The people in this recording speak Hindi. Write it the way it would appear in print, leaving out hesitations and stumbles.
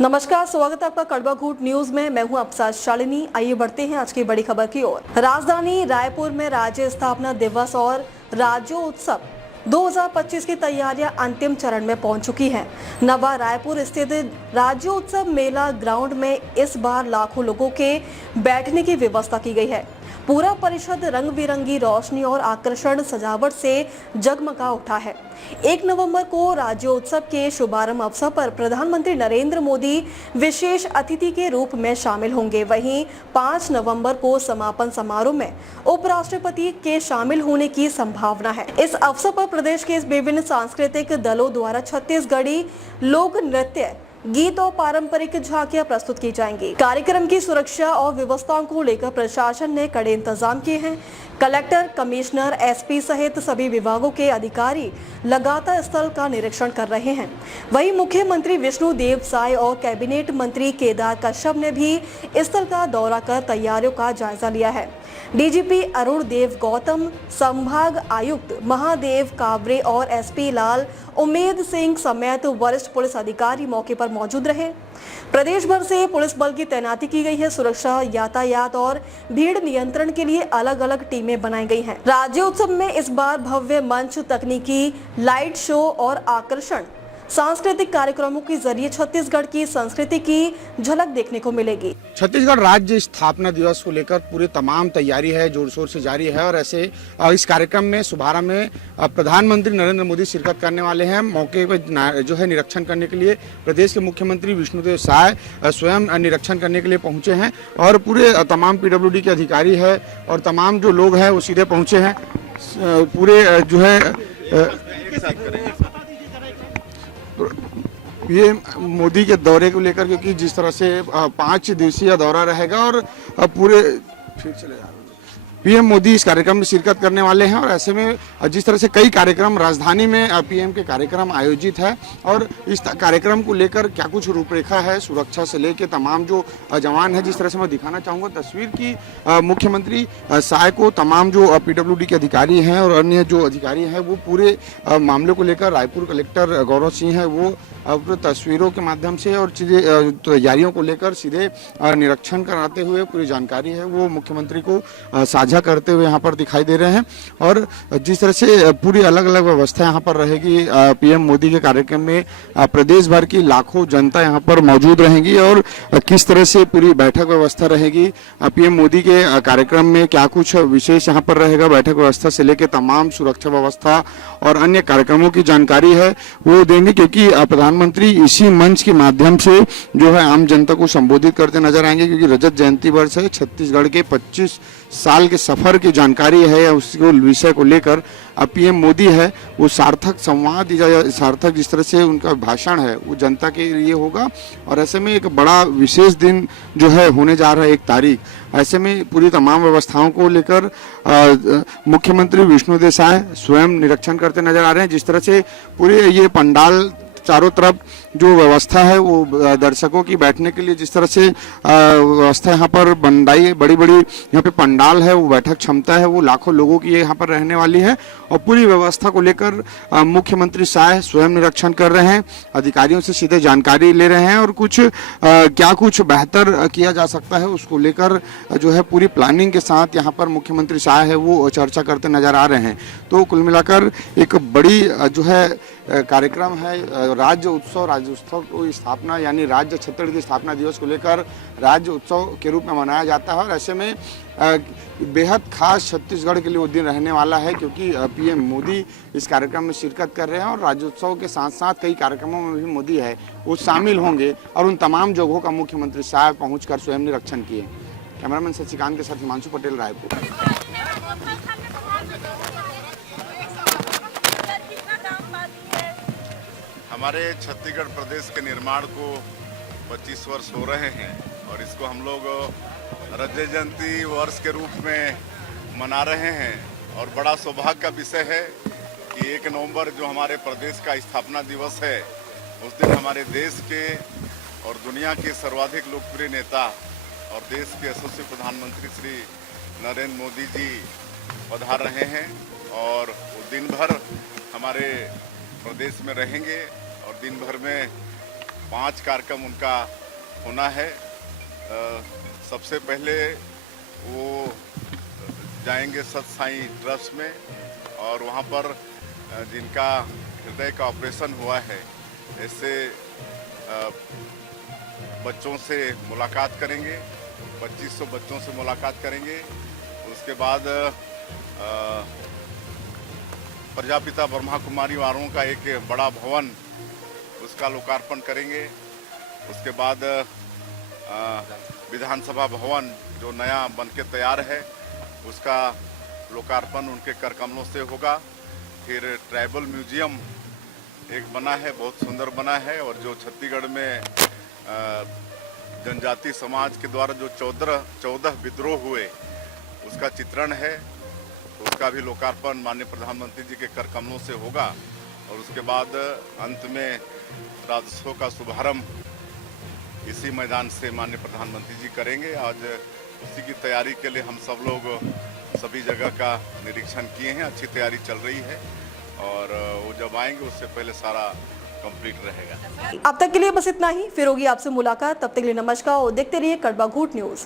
नमस्कार, स्वागत है आपका कड़वा घूट न्यूज में। मैं हूं अफसार शालिनी। आइए बढ़ते हैं आज की बड़ी खबर की ओर। राजधानी रायपुर में राज्य स्थापना दिवस और राज्योत्सव 2025 की तैयारियां अंतिम चरण में पहुंच चुकी हैं। नवा रायपुर स्थित राज्योत्सव मेला ग्राउंड में इस बार लाखों लोगों के बैठने की व्यवस्था की गई है। पूरा परिसर रंग बिरंगी रोशनी और आकर्षण सजावट से जगमगा उठा है। 1 नवंबर को राज्योत्सव के शुभारंभ अवसर पर प्रधानमंत्री नरेंद्र मोदी विशेष अतिथि के रूप में शामिल होंगे। वहीं 5 नवंबर को समापन समारोह में उपराष्ट्रपति के शामिल होने की संभावना है। इस अवसर पर प्रदेश के विभिन्न सांस्कृतिक दलों द्वारा छत्तीसगढ़ी लोक नृत्य, गीत और पारंपरिक झांकियां प्रस्तुत की जाएंगी। कार्यक्रम की सुरक्षा और व्यवस्थाओं को लेकर प्रशासन ने कड़े इंतजाम किए हैं। कलेक्टर, कमिश्नर, एसपी सहित सभी विभागों के अधिकारी लगातार स्थल का निरीक्षण कर रहे हैं। वहीं मुख्यमंत्री विष्णुदेव साय और कैबिनेट मंत्री केदार कश्यप ने भी स्थल का दौरा कर तैयारियों का जायजा लिया है। डीजीपी अरुण देव गौतम, संभाग आयुक्त महादेव कावरे और एसपी लाल उमेद सिंह समेत वरिष्ठ पुलिस अधिकारी मौके पर मौजूद रहे। प्रदेश भर से पुलिस बल की तैनाती की गई है। सुरक्षा, यातायात और भीड़ नियंत्रण के लिए अलग अलग टीमें बनाई गई हैं। राज्योत्सव में इस बार भव्य मंच, तकनीकी लाइट शो और आकर्षण सांस्कृतिक कार्यक्रमों के जरिए छत्तीसगढ़ की संस्कृति की झलक देखने को मिलेगी। छत्तीसगढ़ राज्य स्थापना दिवस को लेकर पूरी तमाम तैयारी है, जोर शोर से जारी है। और ऐसे इस कार्यक्रम में शुभारंभ में प्रधानमंत्री नरेंद्र मोदी शिरकत करने वाले हैं। मौके पर जो है निरीक्षण करने के लिए प्रदेश के मुख्यमंत्री विष्णुदेव साय स्वयं निरीक्षण करने के लिए पहुंचे हैं। और पूरे तमाम पीडब्ल्यूडी के अधिकारी है और तमाम जो लोग हैं वो सीधे पहुंचे हैं। पूरे जो है ये मोदी के दौरे को लेकर, क्योंकि जिस तरह से 5 दिवसीय दौरा रहेगा और पूरे फिर चले जा पीएम मोदी इस कार्यक्रम में शिरकत करने वाले हैं। और ऐसे में जिस तरह से कई कार्यक्रम राजधानी में पीएम के कार्यक्रम आयोजित है और इस कार्यक्रम को लेकर क्या कुछ रूपरेखा है, सुरक्षा से लेकर तमाम जो जवान है, जिस तरह से मैं दिखाना चाहूँगा तस्वीर की मुख्यमंत्री साय को तमाम जो पीडब्ल्यूडी के अधिकारी हैं और अन्य जो अधिकारी हैं वो पूरे मामले को लेकर रायपुर कलेक्टर गौरव सिंह है वो तस्वीरों के माध्यम से और तैयारियों को लेकर सीधे निरीक्षण कराते हुए पूरी जानकारी है वो मुख्यमंत्री को साझा करते हुए यहाँ पर दिखाई दे रहे हैं। और जिस तरह से पूरी अलग अलग व्यवस्था यहाँ पर रहेगी, पीएम मोदी के कार्यक्रम में प्रदेश भर की लाखों जनता यहाँ पर मौजूद रहेंगी और किस तरह से पूरी बैठक व्यवस्था रहेगी, पीएम मोदी के कार्यक्रम में क्या कुछ विशेष यहाँ पर रहेगा, बैठक व्यवस्था से लेकर तमाम सुरक्षा व्यवस्था और अन्य कार्यक्रमों की जानकारी है वो देंगे। क्योंकि प्रधानमंत्री इसी मंच के माध्यम से जो है आम जनता को संबोधित करते नजर आएंगे। क्योंकि रजत जयंती वर्ष है, छत्तीसगढ़ के 25 साल के सफर की जानकारी है, उसको विषय को लेकर पीएम मोदी है वो सार्थक संवाद या सार्थक जिस तरह से उनका भाषण है वो जनता के लिए होगा। और ऐसे में एक बड़ा विशेष दिन जो है होने जा रहा है 1 तारीख। ऐसे में पूरी तमाम व्यवस्थाओं को लेकर मुख्यमंत्री विष्णुदेव साय स्वयं निरीक्षण करते नजर आ रहे हैं। जिस तरह से पूरे ये पंडाल चारों तरफ जो व्यवस्था है वो दर्शकों की बैठने के लिए जिस तरह से व्यवस्था यहाँ पर बनाई, बड़ी बड़ी यहाँ पे पंडाल है, वो बैठक क्षमता है वो लाखों लोगों की यहाँ पर रहने वाली है। और पूरी व्यवस्था को लेकर मुख्यमंत्री साय स्वयं निरीक्षण कर रहे हैं, अधिकारियों से सीधे जानकारी ले रहे हैं और कुछ क्या कुछ बेहतर किया जा सकता है उसको लेकर जो है पूरी प्लानिंग के साथ यहाँ पर मुख्यमंत्री साय है वो चर्चा करते नजर आ रहे हैं। तो कुल मिलाकर एक बड़ी जो है कार्यक्रम है राज्य उत्सव की स्थापना यानी राज्य छत्तीसगढ़ की स्थापना दिवस को लेकर राज्य उत्सव के रूप में मनाया जाता है। और ऐसे में बेहद खास छत्तीसगढ़ के लिए वो दिन रहने वाला है क्योंकि पीएम मोदी इस कार्यक्रम में शिरकत कर रहे हैं और राज्योत्सव के साथ साथ कई कार्यक्रमों में भी मोदी है वो शामिल होंगे और उन तमाम जगहों का मुख्यमंत्री साहब पहुंचकर स्वयं निरीक्षण किए। कैमरामैन शशिकांत के साथ हिमांशु पटेल, रायपुर। हमारे छत्तीसगढ़ प्रदेश के निर्माण को 25 वर्ष हो रहे हैं और इसको हम लोग रजत जयंती वर्ष के रूप में मना रहे हैं। और बड़ा सौभाग्य का विषय है कि 1 नवंबर जो हमारे प्रदेश का स्थापना दिवस है उस दिन हमारे देश के और दुनिया के सर्वाधिक लोकप्रिय नेता और देश के यशस्वी प्रधानमंत्री श्री नरेंद्र मोदी जी पधार रहे हैं और वो दिन भर हमारे प्रदेश में रहेंगे और दिन भर में 5 कार्यक्रम उनका होना है। सबसे पहले वो जाएंगे सत साई ट्रस्ट में और वहाँ पर जिनका हृदय का ऑपरेशन हुआ है ऐसे बच्चों से मुलाकात करेंगे, 2500 बच्चों से मुलाकात करेंगे। उसके बाद प्रजापिता ब्रह्मा कुमारी वालों का एक बड़ा भवन उसका लोकार्पण करेंगे। उसके बाद विधानसभा भवन जो नया बनके तैयार है उसका लोकार्पण उनके कर कमलों से होगा। फिर ट्राइबल म्यूजियम एक बना है, बहुत सुंदर बना है, और जो छत्तीसगढ़ में जनजाति समाज के द्वारा जो 14 विद्रोह हुए उसका चित्रण है, उसका भी लोकार्पण माननीय प्रधानमंत्री जी के कर कमलों से होगा। और उसके बाद अंत में राज्योत्सव का शुभारंभ इसी मैदान से माननीय प्रधानमंत्री जी करेंगे। आज उसी की तैयारी के लिए हम सब लोग सभी जगह का निरीक्षण किए हैं, अच्छी तैयारी चल रही है और वो जब आएंगे उससे पहले सारा कंप्लीट रहेगा। अब तक के लिए बस इतना ही, फिर होगी आपसे मुलाकात। तब तक के लिए नमस्कार और देखते रहिए कड़वा घूट न्यूज।